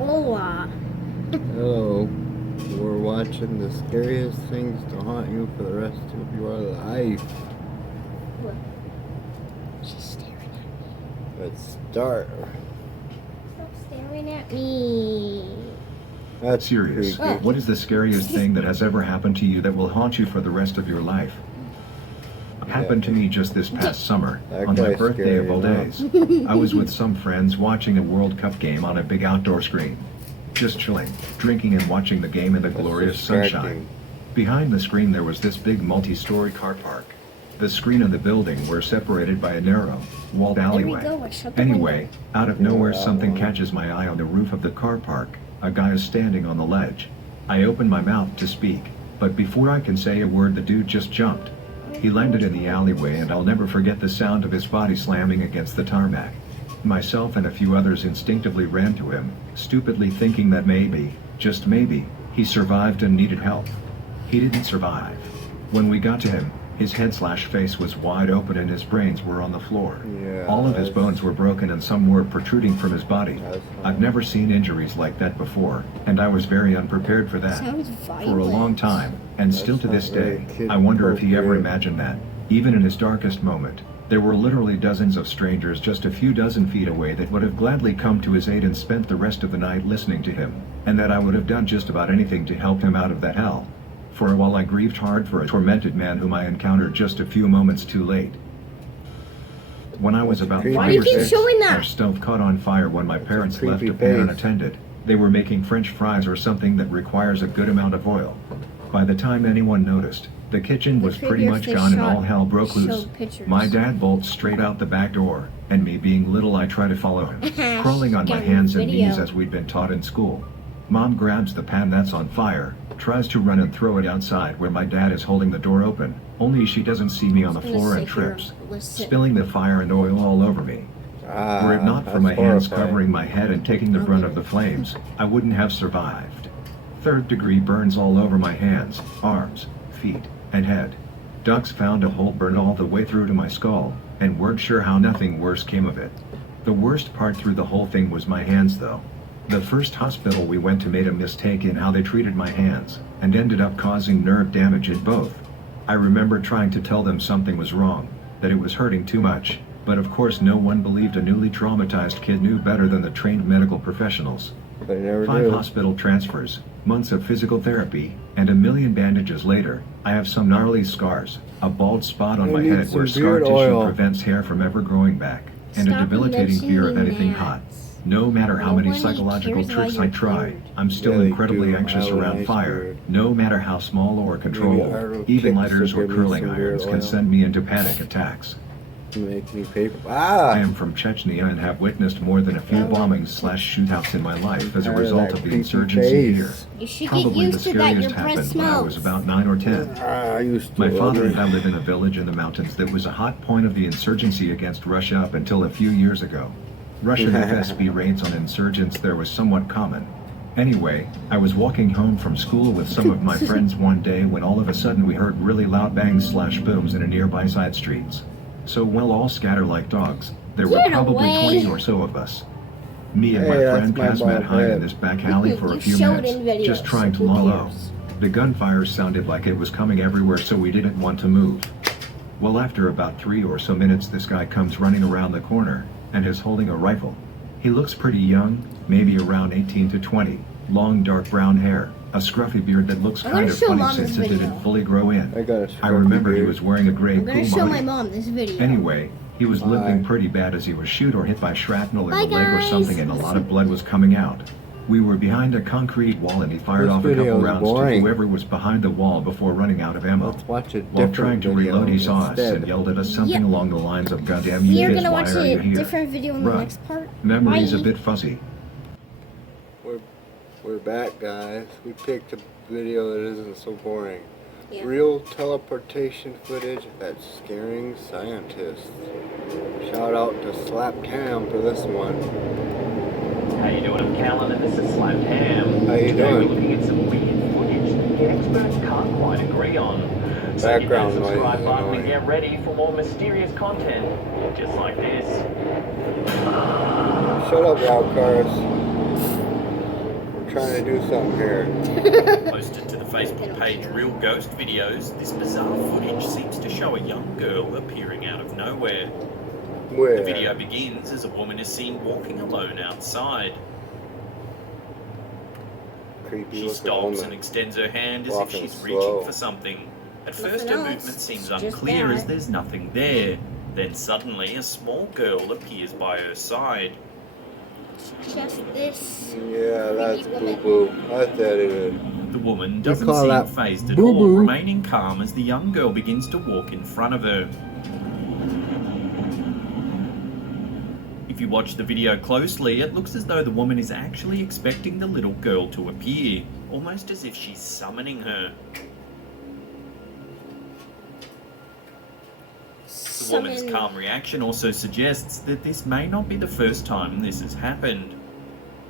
Hola. Hello. We're watching the scariest things to haunt you for the rest of your life. What? She's staring at me. Let's start. Stop staring at me. That's Serious. creepy. What is the scariest thing that has ever happened to you that will haunt you for the rest of your life? Happened to me just this past summer, That on my guy's birthday of scary, all huh? days. I was with some friends watching a World Cup game on a big outdoor screen. Just chilling, drinking and watching the game in the glorious sunshine. distracting. Behind the screen there was this big multi-story car park. The screen and the building were separated by a narrow, walled alleyway. There we go. I shut the Anyway, out of nowhere Yeah, something well. catches my eye on the roof of the car park. A guy is standing on the ledge. I open my mouth to speak, but before I can say a word the dude just jumped. He landed in the alleyway and I'll never forget the sound of his body slamming against the tarmac. Myself and a few others instinctively ran to him, stupidly thinking that maybe, just maybe, he survived and needed help. He didn't survive. When we got to him, his head/face was wide open and his brains were on the floor. Yeah, All of his that's- bones were broken and some were protruding from his body. That's I've never seen injuries like that before, and I was very unprepared for that. Sounds violent. For a long time, and still to this That's not day, really kid I wonder if he ever appropriate. imagined that, even in his darkest moment, there were literally dozens of strangers just a few dozen feet away that would have gladly come to his aid and spent the rest of the night listening to him, and that I would have done just about anything to help him out of that hell. For a while I grieved hard for a tormented man whom I encountered just a few moments too late. When I was about Why 5 do you or keep 6, showing that? our stove caught on fire when my parents left creepy a pan face. unattended. They were making French fries or something that requires a good amount of oil. By the time anyone noticed, the kitchen was pretty creepier much fish gone and shot all hell broke showed loose. pictures. My dad bolts straight out the back door, and me being little I try to follow him, crawling on my Got hands and video. knees as we'd been taught in school. Mom grabs the pan that's on fire, tries to run and throw it outside where my dad is holding the door open, only she doesn't see me on the I'm gonna floor and sit here, trips, listen. spilling the fire and oil all over me. Were it not for that's my hands horrifying. covering my head and taking the brunt of the flames, I wouldn't have survived. Third-degree burns all over my hands, arms, feet, and head. Docs found a hole burned all the way through to my skull, and weren't sure how nothing worse came of it. The worst part through the whole thing was my hands though. The first hospital we went to made a mistake in how they treated my hands, and ended up causing nerve damage in both. I remember trying to tell them something was wrong, that it was hurting too much, but of course no one believed a newly traumatized kid knew better than the trained medical professionals. They never 5 do. hospital transfers, months of physical therapy, and a million bandages later, I have some gnarly scars, a bald spot on I my need head some where scar beard tissue oil. prevents hair from ever growing back, and a Stop debilitating fear of mentioning anything that. hot. No matter how No many one psychological cares about tricks your I try, beard. I'm still Yeah, they incredibly do. anxious I have a around nice fire, beard. no matter how small or Maybe controllable. I Even will lighters kick or some curling beard irons can oil. send me into panic attacks. Make me paper. I am from Chechnya and have witnessed more than a few bombings/shootouts in my life as a Tired of result that of the creepy insurgency here. face. You should get Probably the used to that. Your scariest breath happened when I was smells. about 9 or 10. I used to My love father it. and I live in a village in the mountains that was a hot point of the insurgency against Russia up until a few years ago. Russian FSB raids on insurgents there was somewhat common. Anyway, I was walking home from school with some of my friends one day when all of a sudden we heard really loud bangs/booms in a nearby side streets. So we'll all scatter like dogs. There were Get probably away. 20 or so of us. Me and my Hey, that's friend my Kaz bald met hide in head. this back alley for a You few showed minutes, in videos, just trying to who lull out. cares? The gunfire sounded like it was coming everywhere so we didn't want to move. Well, after about 3 or so minutes this guy comes running around the corner, and is holding a rifle. He looks pretty young, maybe around 18 to 20, long dark brown hair, a scruffy beard that looks I'm kind gonna of show funny Mom since this it didn't video. fully grow in. I got a I scruffy remember he beard. was wearing a gray I'm gonna show Puma my hoodie. mom this video. Anyway, he was limping Bye. pretty bad as he was shot or hit by shrapnel in Bye, the leg or guys. something and a lot of blood was coming out. We were behind a concrete wall and he fired This off a video couple is rounds to boring. whoever was behind the wall before running out of ammo. Let's watch a While different trying to video reload, he saw us instead. and yelled at us something Yep. along the lines of "Goddamn you We are kids, gonna why watch are you a here?" different video in the Run. next part. Memory's a Bye. bit fuzzy. We're back, guys. We picked a video that isn't so boring. Yeah. Real teleportation footage that's scaring scientists. Shout out to Slap Tam for this one. How you doing? I'm Callan and this is Slap Ham. How you Today we're doing? looking at some weird footage that the experts can't quite agree on. So hit that Background noise subscribe is button and annoying. get ready for more mysterious content, just like this. Shut up, wild cars. trying to do something here. Posted to the Facebook page Real Ghost Videos, this bizarre footage seems to show a young girl appearing out of nowhere. Where? The video begins as a woman is seen walking alone outside. Creepy She looking stops woman. and extends her hand as if Walking she's slow. reaching for something. At first her Nothing movement else, seems it's just unclear as that. there's nothing there. Then suddenly a small girl appears by her side. Just this. Yeah, that's creepy boo woman. boo. That's that is. The woman doesn't call seem that phased at all, boo-boo. remaining calm as the young girl begins to walk in front of her. If you watch the video closely, it looks as though the woman is actually expecting the little girl to appear, almost as if she's summoning her. The woman's Summon. calm reaction also suggests that this may not be the first time this has happened.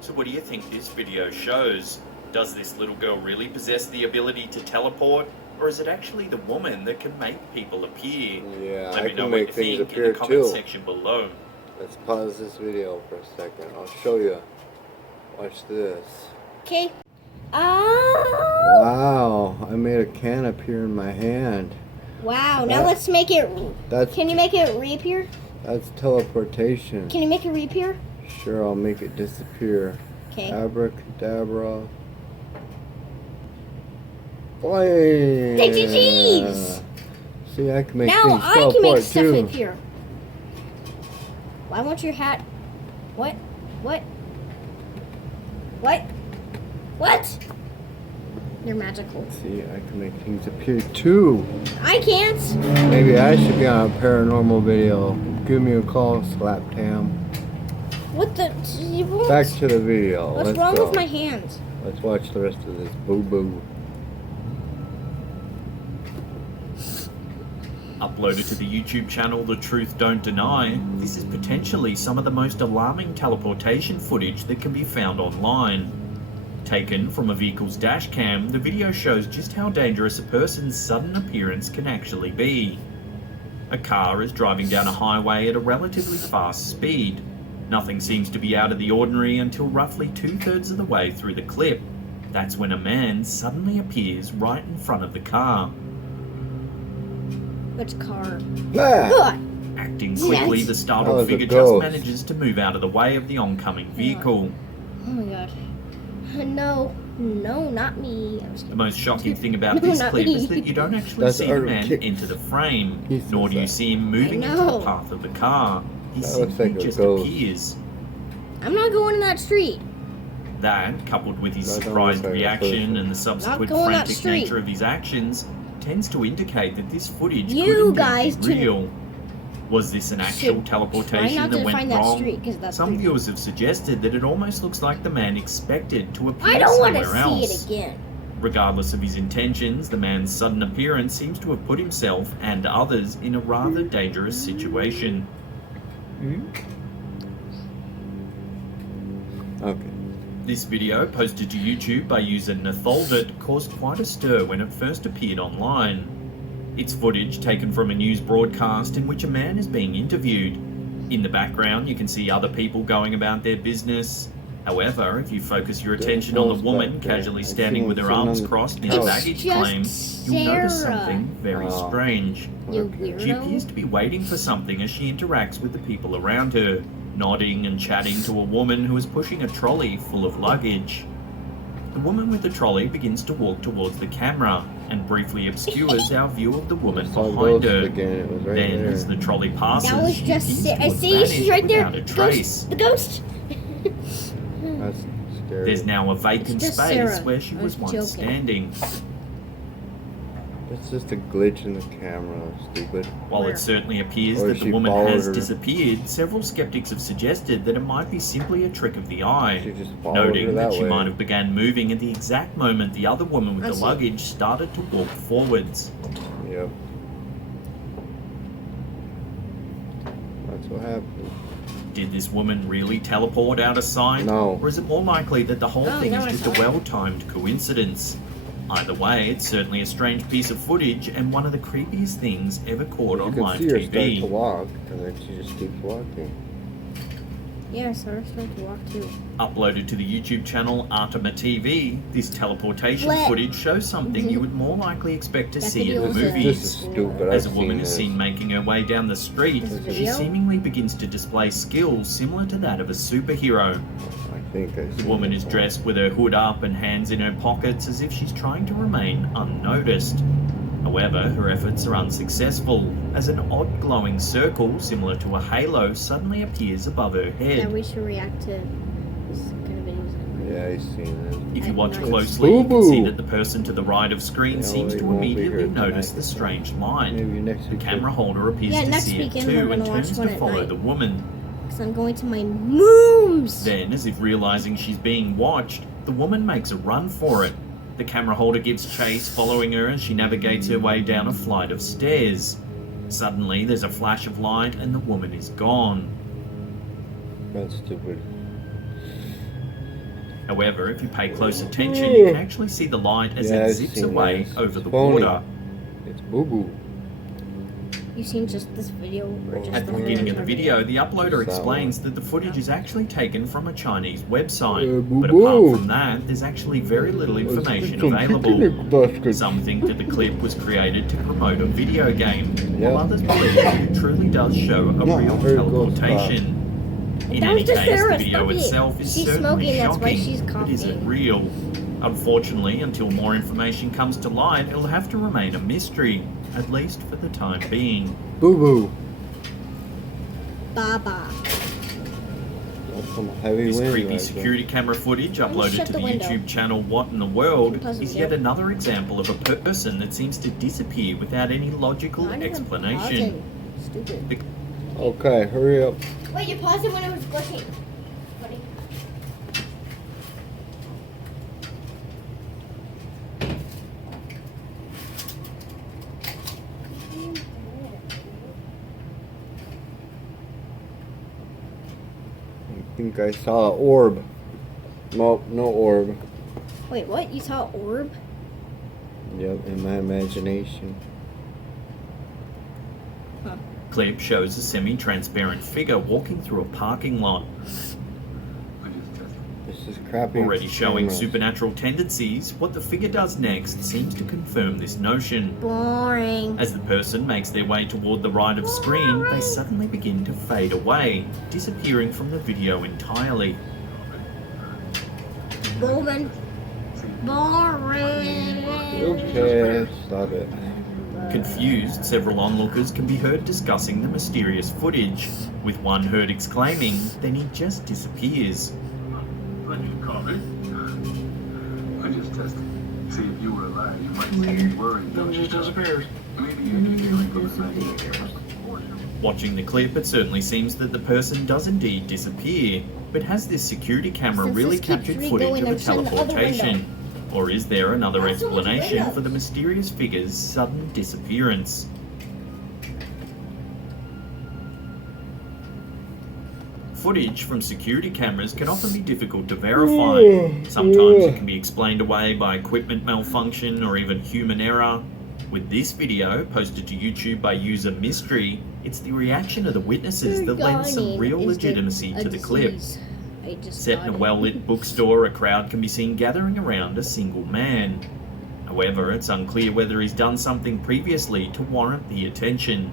So what do you think this video shows? Does this little girl really possess the ability to teleport? Or is it actually the woman that can make people appear? Yeah, Let I me know can what make you things think in appear the comment too. section below. Let's pause this video for a second. I'll show you. Watch this. Okay. Oh. Wow, I made a can appear in my hand. Wow. Now That- let's make it. That's Can you make it reappear? that's teleportation. Can you make it reappear? Sure, I'll make it disappear. Okay. Abracadabra. Flame. Take your cheese! See, I can make Now things I can make teleport stuff too. appear. Why won't your hat? What? What? What? What? You're magical. See, I can make things appear too. I can't. Maybe I should be on a paranormal video. Give me a call, Slap Tam. What the? You won't. Back to the video. What's Let's wrong go. with my hands? Let's watch the rest of this boo boo. Uploaded to the YouTube channel The Truth Don't Deny, this is potentially some of the most alarming teleportation footage that can be found online. Taken from a vehicle's dash cam, the video shows just how dangerous a person's sudden appearance can actually be. A car is driving down a highway at a relatively fast speed. Nothing seems to be out of the ordinary until roughly 2/3 of the way through the clip. That's when a man suddenly appears right in front of the car. Which car? Ah! Ugh. Acting quickly, Yes. the That startled was a figure just ghost. manages to move out of the way of the oncoming vehicle. Oh my god. No. No, not me. I was The most shocking thing about No, this not clip me. is that you don't actually That's see the our man kick. enter the frame, He nor says do you that. see him moving I into the know. path of the car. He That looks simply like a just ghost. appears. I'm not going in that street. That, coupled with his That don't surprised look like a reaction person. and the subsequent going that frantic street. nature of his actions, tends to indicate that this footage You could indeed guys be do- real. Was this an actual Should teleportation try not that to went find that wrong? street, 'cause that's Some creepy. viewers have suggested that it almost looks like the man expected to appear I don't want to somewhere see else. it again. Regardless of his intentions, the man's sudden appearance seems to have put himself and others in a rather dangerous situation. Okay. This video, posted to YouTube by user Natholvit, caused quite a stir when it first appeared online. It's footage taken from a news broadcast in which a man is being interviewed. In the background, you can see other people going about their business. However, if you focus your attention on the woman casually standing with her arms crossed near the It's baggage just claim, you'll notice Sarah. something very Oh. strange. You Okay. She appears weirdo. to be waiting for something as she interacts with the people around her, nodding and chatting to a woman who is pushing a trolley full of luggage. The woman with the trolley begins to walk towards the camera and briefly obscures our view of the woman I saw behind ghosts her. again. It was right Then, there. as the trolley passes, That was she just. appears to I have see. vanished She's right there. without a The trace. ghost. The ghost. That's scary. There's now a vacant just space Sarah. where she I was was once joking. standing. It's just a glitch in the camera, stupid. While Where? it certainly appears Or that she the woman followed has her. disappeared, several skeptics have suggested that it might be simply a trick of the eye, She just followed her noting that that she way. might have began moving at the exact moment the other woman with I the see. luggage started to walk forwards. Yep. That's what happened. Did this woman really teleport out of sight? No. Or is it more likely that the whole Oh, thing now is I just saw a it. well-timed coincidence? Either way, it's certainly a strange piece of footage and one of the creepiest things ever caught You on can live see her start to TV. walk, and then she just keeps walking. Yeah, Sarah's starting to walk too. Uploaded to the YouTube channel Artima TV, this teleportation What? footage shows something you would more likely expect to That see in the video was a- This movies. is stupid. As a I've woman seen is this. seen making her way down the street, This she video? seemingly begins to display skills similar to that of a superhero. I think I The woman is dressed with her hood up and hands in her pockets as if she's trying to remain unnoticed. However, her efforts are unsuccessful, as an odd glowing circle similar to a halo suddenly appears above her Yeah, head. we should react to this kind of videos. Yeah, I've seen it. If you watch It's closely, you can see boo-boo. that the person to the right of screen Yeah, seems well, to he won't be immediately here notice tonight. the strange light. Maybe next The week. camera holder appears Yeah, to next see it weekend too we're and gonna watch turns one to at follow night. the woman. Because I'm going to my rooms. Then, as if realizing she's being watched, the woman makes a run for it. The camera holder gives chase, following her as she navigates her way down a flight of stairs. Suddenly, there's a flash of light and the woman is gone. That's stupid. However, if you pay close attention, you can actually see the light as Yeah, it I've zips seen away this. over It's the phony. water. It's boo boo. You seen just this video? Or just At the whole beginning of the entire video, the uploader Sour. explains that the footage is actually taken from a Chinese website. boo But boo. apart from that, there's actually very little information available. Some think that the clip was created to promote a video game, Yeah. while others believe that it truly does show a Yeah, real here it goes, teleportation. In That any was just case, the Sarah video smoking. itself is She's certainly smoking, that's why shocking, she's but is it coughing. real? Unfortunately, until more information comes to light, it'll have to remain a mystery, at least for the time being. Boo boo. Baba. That's some heavy This wind creepy right security camera footage uploaded shut to the the window. YouTube channel What in the World Unpleasant is video. yet another example of a person that seems to disappear without any logical Not even explanation. pausing. Stupid. there. Okay, hurry up. Wait, you paused it when it was glitching. Buddy. I think I saw an orb. Nope, no orb. Wait, what? You saw an orb? Yep, in my imagination. Clip shows a semi-transparent figure walking through a parking lot, This is crappy. already showing cameras. supernatural tendencies. What the figure does next seems to confirm this notion. Boring. As the person makes their way toward the right of screen, they suddenly begin to fade away, disappearing from the video entirely. Boring. Boring. Okay, stop it. Confused, several onlookers can be heard discussing the mysterious footage, with one heard exclaiming, then he just disappears. When you call it, I just tested. See if you were alive, you might be worried. Then just disappears. Maybe you could get like those ideas. Watching the clip, it certainly seems that the person does indeed disappear, but has this security camera Since really this keeps captured footage regoing, of a I'm shutting the other teleportation? window. Or is there another That's so much explanation windows. for the mysterious figure's sudden disappearance? Footage from security cameras can often be difficult to verify. Sometimes it can be explained away by equipment malfunction or even human error. With this video, posted to YouTube by user Mystery, it's the reaction of the witnesses that lends some real legitimacy to the clip. Set in a well-lit bookstore, a crowd can be seen gathering around a single man. However, it's unclear whether he's done something previously to warrant the attention.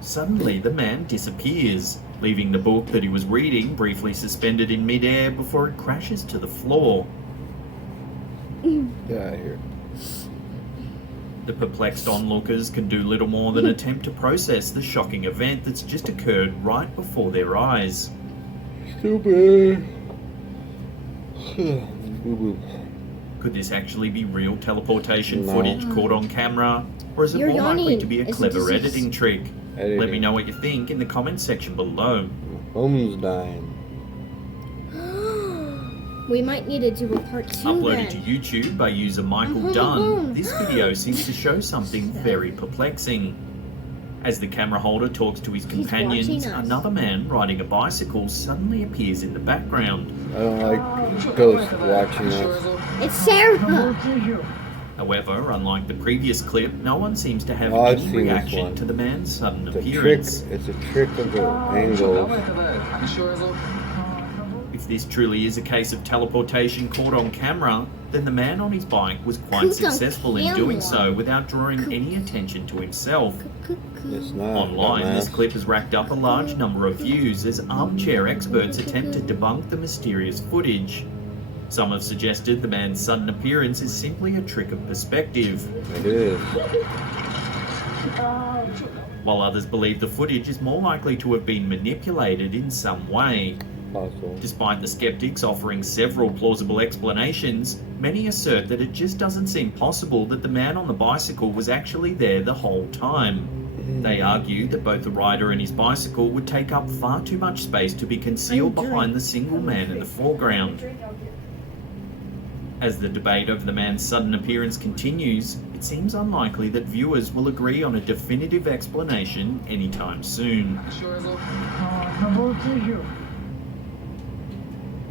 Suddenly, the man disappears, leaving the book that he was reading briefly suspended in mid-air before it crashes to the floor. Get out of here. The perplexed onlookers can do little more than attempt to process the shocking event that's just occurred right before their eyes. Stupid. Boo boo. Could this actually be real teleportation No. footage caught on camera? Or is it You're more likely yawning. to be a It's a clever disease. editing trick? Let me Editing. know what you think in the comments section below. Phone's dying. We might need to do a part 2 Uploaded to then. YouTube by user Michael Mhm. Dunn, this video seems to show something very perplexing. As the camera holder talks to his companions, watching us. another man riding a bicycle suddenly appears in the background. I don't like ghosts watching us. It's Sarah. However, unlike the previous clip, no one seems to have I've any seen this reaction one. to the man's sudden It's a trick. appearance. It's a trick of the angle. If this truly is a case of teleportation caught on camera, then the man on his bike was quite Caught on successful in doing camera. so without drawing any attention to himself. It's not. Online, this dumbass. clip has racked up a large number of views as armchair experts attempt to debunk the mysterious footage. Some have suggested the man's sudden appearance is simply a trick of perspective, It is. while others believe the footage is more likely to have been manipulated in some way. Possible. Despite the skeptics offering several plausible explanations, many assert that it just doesn't seem possible that the man on the bicycle was actually there the whole time. They argue that both the rider and his bicycle would take up far too much space to be concealed behind the single man in the foreground. As the debate over the man's sudden appearance continues, it seems unlikely that viewers will agree on a definitive explanation anytime soon.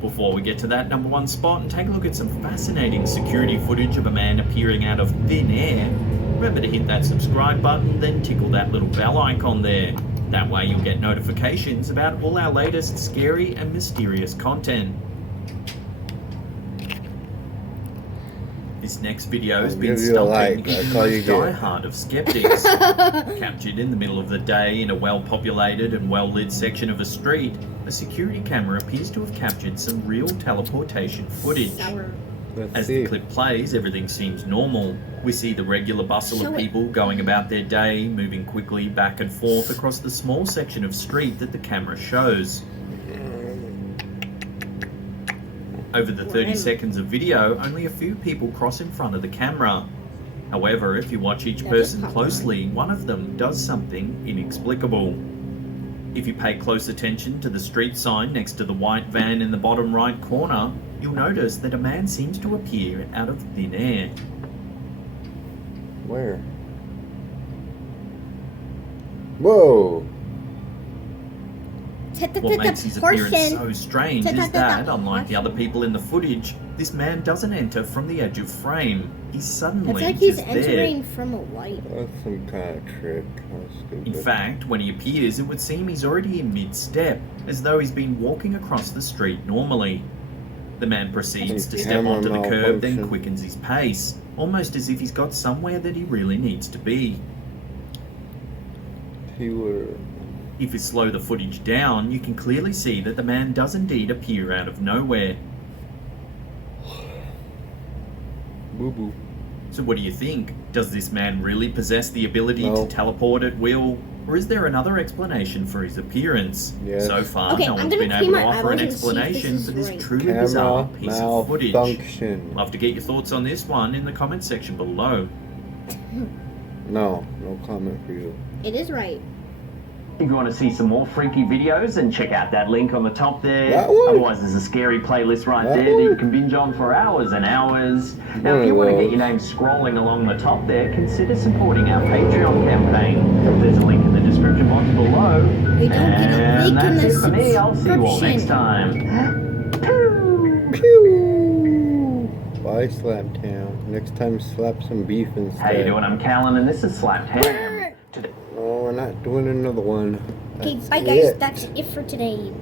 Before we get to that number one spot and take a look at some fascinating security footage of a man appearing out of thin air, remember to hit that subscribe button, then tickle that little bell icon there. That way you'll get notifications about all our latest scary and mysterious content. This next video has I'll been give you a like. stumping even That's the all you most get. diehard of skeptics. Captured in the middle of the day in a well-populated and well-lit section of a street, a security camera appears to have captured some real teleportation footage. Sour. Let's As see. the clip plays, everything seems normal. We see the regular bustle Show of it. people going about their day, moving quickly back and forth across the small section of street that the camera shows. Over the 30 seconds of video, only a few people cross in front of the camera. However, if you watch each That person is closely, one of them does something inexplicable. If you pay close attention to the street sign next to the white van in the bottom right corner, you'll notice that a man seems to appear out of thin air. Where? Whoa! What makes his appearance so strange is that, unlike the other people in the footage, this man doesn't enter from the edge of frame. He's suddenly It's like he's just entering there. from a light. That's some kind of trick. That's stupid. In fact, when he appears, it would seem he's already in mid-step, as though he's been walking across the street normally. The man proceeds to step Camera onto the curb, then malfunction. quickens his pace, almost as if he's got somewhere that he really needs to be. He would. If you slow the footage down, you can clearly see that the man does indeed appear out of nowhere. Boo boo. So what do you think? Does this man really possess the ability No. to teleport at will? Or is there another explanation for his appearance? Yes. So far, Okay, no I'm one's gonna been clean able to my offer an eyeballs and see if this explanation is for this right. truly bizarre Camera piece of footage. malfunction. Love to get your thoughts on this one in the comment section below. No comment for you. It is right. If you want to see some more freaky videos, then check out that link on the top there. That one? Otherwise, there's a scary playlist right That there that one? you can binge on for hours and hours. Now, One if you of want to get those. your name scrolling along the top there, consider supporting our Patreon campaign. There's a link in the description box below. We don't get a And link in that's the it for me. I'll see you all next subscription. time. Pew! Pew! Bye, Slap Town. Next time, slap some beef instead. How you doing? I'm Callan, and this is Slapped Ham. Oh, we're not doing another one. Okay, That's bye guys. it. That's it for today.